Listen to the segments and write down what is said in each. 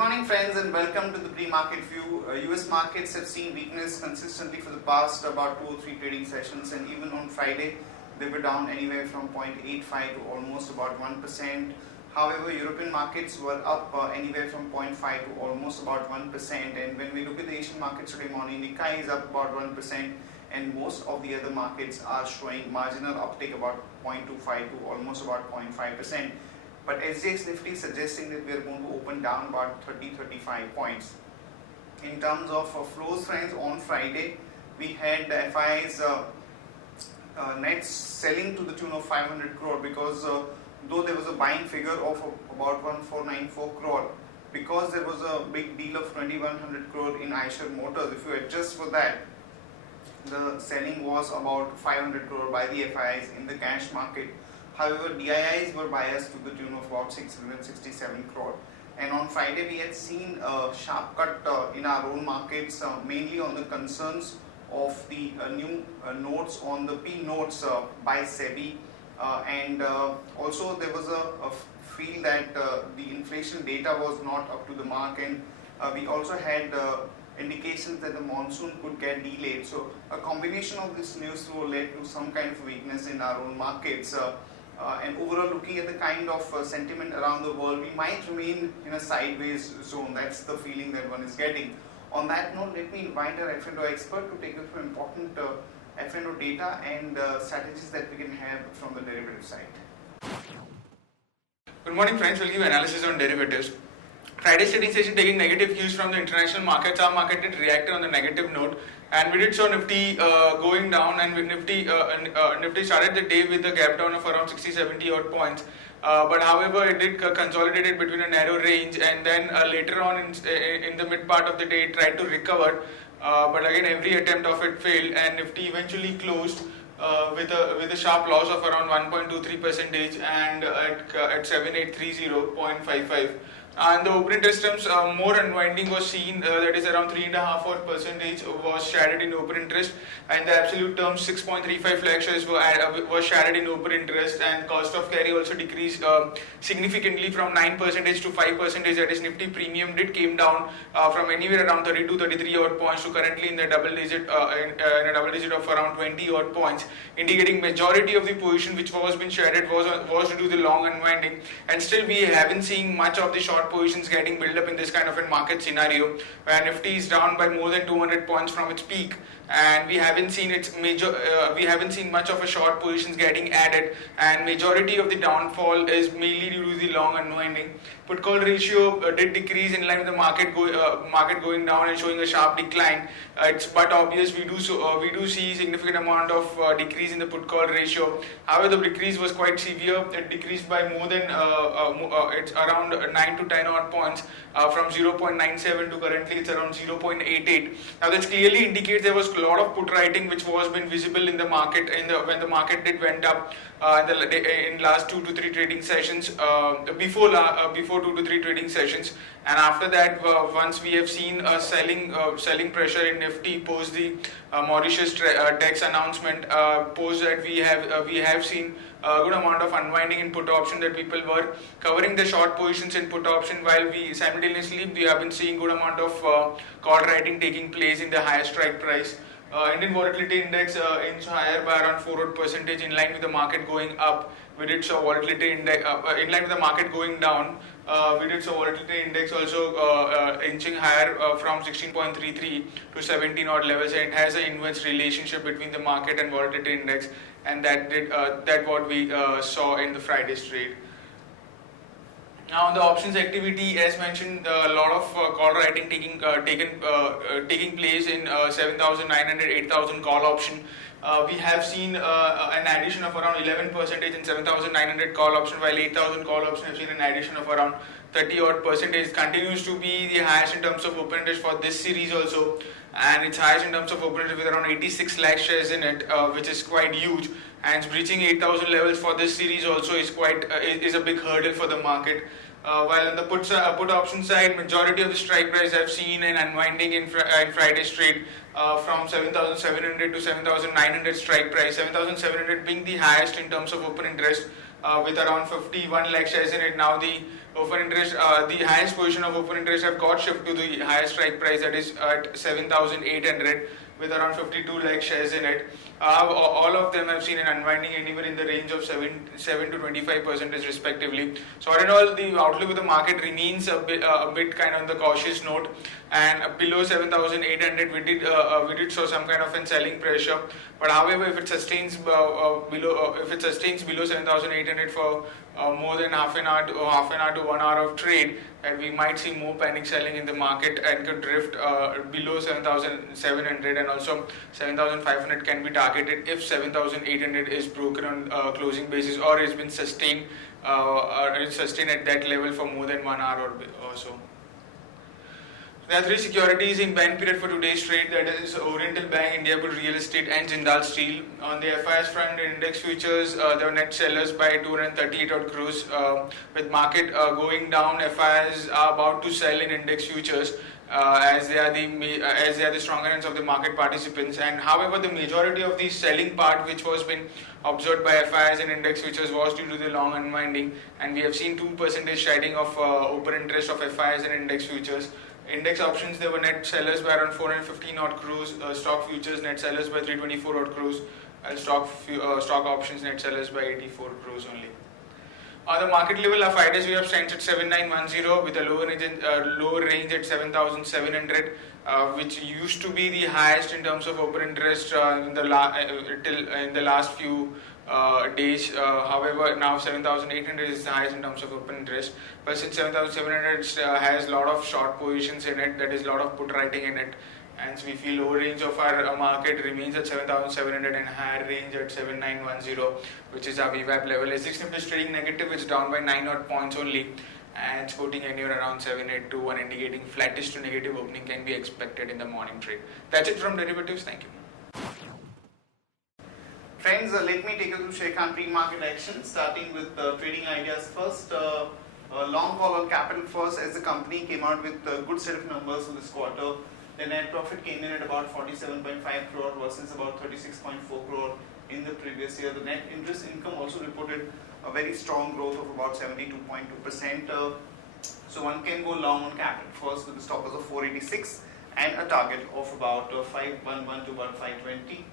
morning friends and welcome to the pre-market view. US markets have seen weakness consistently for the past about 2 or 3 trading sessions, and even on Friday they were down anywhere from 0.85 to almost about 1%. However, European markets were up anywhere from 0.5 to almost about 1%, and when we look at the Asian markets today morning, Nikkei is up about 1% and most of the other markets are showing marginal uptick about 0.25 to almost about 0.5%. But SGX Nifty is suggesting that we are going to open down about 30-35 points. In terms of flows, friends, on Friday we had the FIs net selling to the tune of 500 crore because though there was a buying figure of about 1494 crore, because there was a big deal of 2100 crore in Eicher Motors, if you adjust for that, the selling was about 500 crore by the FIs in the cash market. However, DIIs were biased to the tune of about 667 crore. And on Friday we had seen a sharp cut in our own markets, mainly on the concerns of the new notes on the P notes by SEBI, and also there was a feel that the inflation data was not up to the mark, and we also had indications that the monsoon could get delayed. So a combination of this news flow led to some kind of weakness in our own markets. And overall, looking at the kind of sentiment around the world, we might remain in a sideways zone. That's the feeling that one is getting. On that note, let me invite our F&O expert to take us through important F&O data and strategies that we can have from the derivative side. Good morning friends, we'll give analysis on derivatives. Friday's trading session taking negative cues from the international markets. Our market did react on the negative note, and we did saw Nifty going down, and Nifty started the day with a gap down of around 60-70 odd points. But however, it did consolidate it between a narrow range, and then later on in the mid part of the day it tried to recover. But again, every attempt of it failed, and Nifty eventually closed with a sharp loss of around 1.23% and at 7830.55. And the open interest terms, more unwinding was seen, that is around 3.5% was shaded in open interest, and the absolute terms 6.35 lakh shares were shaded in open interest, and cost of carry also decreased significantly from 9% to 5%. That is, Nifty premium came down from anywhere around 32-33 odd points to currently in the double digit in a double digit of around 20 odd points, indicating majority of the position which was been shaded was due to the long unwinding, and still we haven't seen much of the short positions getting built up in this kind of a market scenario where Nifty is down by more than 200 points from its peak, and we haven't seen much of a short positions getting added, and majority of the downfall is mainly due to the long unwinding. Put call ratio did decrease in line with the market going down and showing a sharp decline. It's but obvious we do see significant amount of decrease in the put call ratio. However, the decrease was quite severe. It decreased by more than it's around 9 to 10 odd points from 0.97 to currently it's around 0.88. Now that clearly indicates there was a lot of put writing which was been visible in the market when the market went up in last 2 to 3 trading sessions, before 2 to 3 trading sessions, and after that once we have seen selling pressure in Nifty post the Mauritius tax announcement, post that we have seen a good amount of unwinding in put option, that people were covering the short positions in put option, while we simultaneously have been seeing good amount of call writing taking place in the higher strike price. Indian volatility index inched higher by around 4% in line with the market going up. We did saw volatility index in line with the market going down. We did saw volatility index also inching higher from 16.33 to 17 odd levels, and it has an inverse relationship between the market and volatility index, and that what we saw in the Friday's trade. Now on the options activity, as mentioned, a lot of call writing taking place in 7,900, 8,000 call option. We have seen an addition of around 11% in 7,900 call option, while 8,000 call option have seen an addition of around 30 odd percentage. Continues to be the highest in terms of open interest for this series also, and it's highest in terms of open interest with around 86 lakh shares in it, which is quite huge, and breaching 8,000 levels for this series also is a big hurdle for the market. While on the put option side, majority of the strike price have seen an unwinding in Friday's trade from 7,700 to 7,900 strike price. 7,700 being the highest in terms of open interest, with around 51 lakh shares in it. Now the open interest, the highest position of open interest have got shift to the highest strike price, that is at 7,800 with around 52 lakh shares in it. All of them have seen an unwinding anywhere in the range of 7 to 25% respectively. So all in all, the outlook of the market remains a bit kind of on the cautious note, and below 7,800 we did show some kind of a selling pressure. But however, if it sustains below 7,800 for more than half an hour to 1 hour of trade, and we might see more panic selling in the market and could drift below 7,700, and also 7,500 can be targeted if 7,800 is broken on closing basis or has been sustained at that level for more than 1 hour or so. There are three securities in ban period for today's trade, that is Oriental Bank, Indiabulls Real Estate and Jindal Steel. On the FIS front, in index futures, there were net sellers by 238 odd crores. With market going down, FIs are about to sell in index futures as they are the stronger ends of the market participants. And however, the majority of the selling part which was been observed by FIs and index futures was due to the long unwinding, and we have seen 2% shedding of open interest of FIs and index futures. Index options, there were net sellers by around 415 odd crores, stock futures net sellers by 324 odd crores, and stock options net sellers by 84 crores only. On the market level, our 5 days we have stands at 7910 with a lower range at 7,700, which used to be the highest in terms of open interest in the last few days. However, now 7,800 is the highest in terms of open interest. But since 7,700 has a lot of short positions in it, that is a lot of put writing in it, and so we feel lower range of our market remains at 7,700 and higher range at 7,910, which is our VWAP level. SGX Nifty is trading negative, it's down by 9 odd points only, and it's quoting anywhere around 7,821, indicating flattish to negative opening can be expected in the morning trade. That's it from derivatives. Thank you. Friends, let me take you through share count pre-market action, starting with trading ideas first. Long call on Capital First, as the company came out with a good set of numbers for this quarter. The net profit came in at about 47.5 crore versus about 36.4 crore in the previous year. The net interest income also reported a very strong growth of about 72.2%. So one can go long on Capital First with the stop loss of 486 and a target of about 511 to about 520.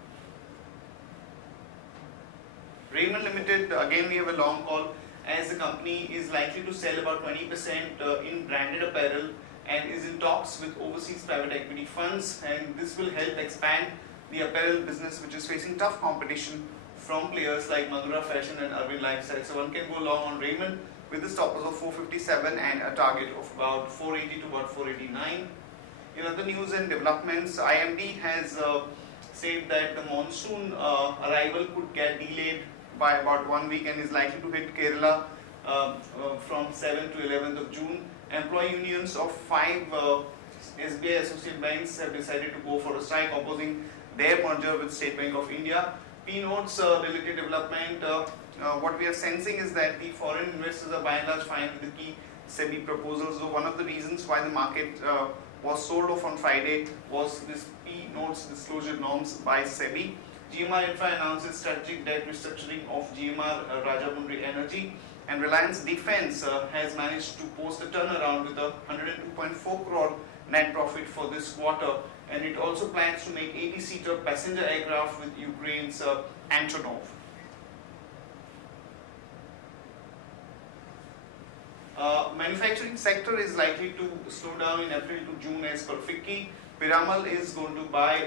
Raymond Limited, again we have a long call, as the company is likely to sell about 20% in branded apparel and is in talks with overseas private equity funds, and this will help expand the apparel business, which is facing tough competition from players like Madura Fashion and Arvind Lifestyle. So one can go long on Raymond with the stop loss of 457 and a target of about 480 to about 489. In other news and developments, IMD has said that the monsoon arrival could get delayed by about 1 week and is likely to hit Kerala from 7th to 11th of June. Employee unions of 5 SBI associate banks have decided to go for a strike opposing their merger with State Bank of India. P-notes related development, what we are sensing is that the foreign investors are by and large fine with the key SEBI proposals. So one of the reasons why the market was sold off on Friday was this P-notes disclosure norms by SEBI. GMR Infra announces strategic debt restructuring of GMR Rajamundry Energy, and Reliance Defence has managed to post a turnaround with a 102.4 crore net profit for this quarter, and it also plans to make 80-seater passenger aircraft with Ukraine's Antonov. Manufacturing sector is likely to slow down in April to June as per FICCI. Piramal is going to buy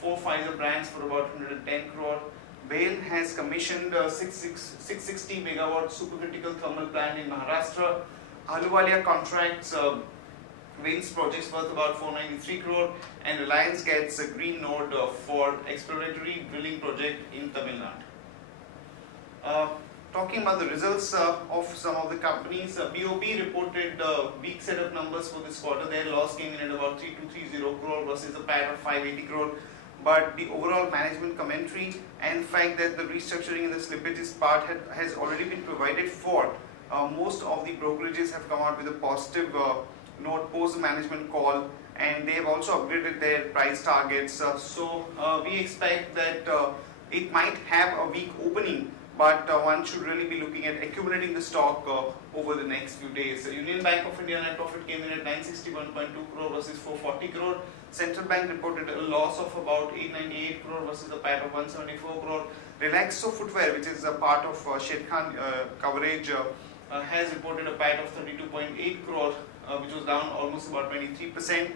4 Pfizer brands for about 110 crore. BHEL has commissioned a 660 megawatt supercritical thermal plant in Maharashtra. Ahluwalia contracts wins projects worth about 493 crore, and Reliance gets a green node for exploratory drilling project in Tamil Nadu. Talking about the results of some of the companies, BOP reported a weak set of numbers for this quarter. Their loss came in at about 3230 crore versus a PAT of 580 crore. But the overall management commentary and the fact that the restructuring in the slippages part has already been provided for, most of the brokerages have come out with a positive note post the management call, and they have also upgraded their price targets. So we expect that it might have a weak opening, but one should really be looking at accumulating the stock over the next few days. The Union Bank of India net profit came in at 961.2 crore versus 440 crore. Central Bank reported a loss of about 898 crore versus a PAT of 174 crore. Relaxo Footwear, which is a part of Sher Khan coverage, has reported a PAT of 32.8 crore, which was down almost about 23%.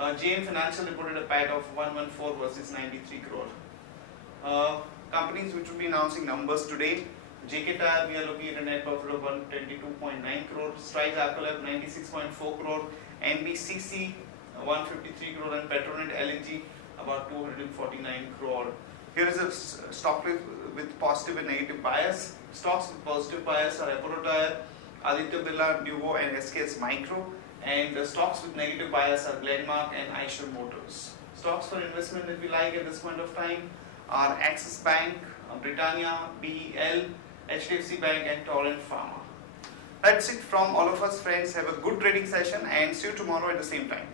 JM Financial reported a PAT of 114 versus 93 crore. Companies which will be announcing numbers today: JK Tyre, we are looking at a net profit of 122.9 crore, Strides Accolab 96.4 crore, NBCC 153 crore, and Petronet LNG about 249 crore. Here is a stock list with positive and negative bias. Stocks with positive bias are Apollo Tyre, Aditya Birla, Nuvo, and SKS Micro. And the stocks with negative bias are Glenmark and Eicher Motors. Stocks for investment that we like at this point of time are Axis Bank, Britannia, BEL, HDFC Bank, and Torrent Pharma. That's it from all of us, friends. Have a good trading session and see you tomorrow at the same time.